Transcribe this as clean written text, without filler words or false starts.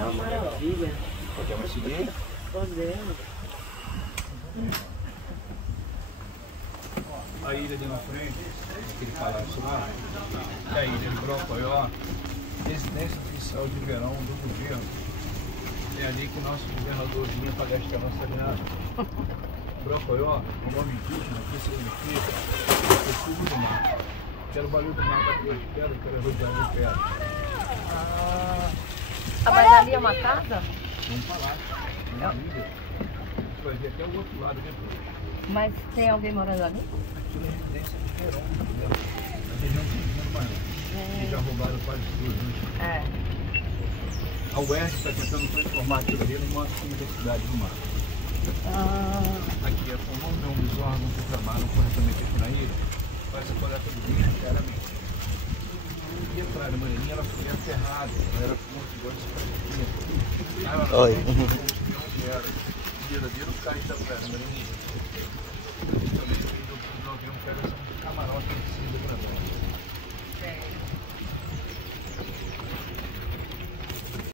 é uma maravilha. Podemos seguir? Podemos. A ilha ali na frente, aquele palácio lá, é a ilha de Brocoió, residência oficial de verão do governo. É ali que nosso governador vinha para gastar nossa grana. Brocoió, o nome indígena, que significa refúgio do mar. Quero o barulho do mar bater nas pedras, quero rodear de pedra. Mas ali é uma casa? Um palácio, uma ilha. Vai ver até o outro lado depois. Mas tem alguém morando ali? Aquilo é residência de verão do governo. A região de Minas Baiana. Que já roubaram quase tudo, né? É. A UERJ está tentando transformar aquilo ali numa universidade do mar. Aqui é com o nome dos órgãos que trabalham corretamente aqui na ilha, faz a coleta do lixo diariamente. E a Praia Marinha ela foi aterrada, ela era com um igual de cidade. Oi. Onde era o verdadeiro cais da Praia Marinha.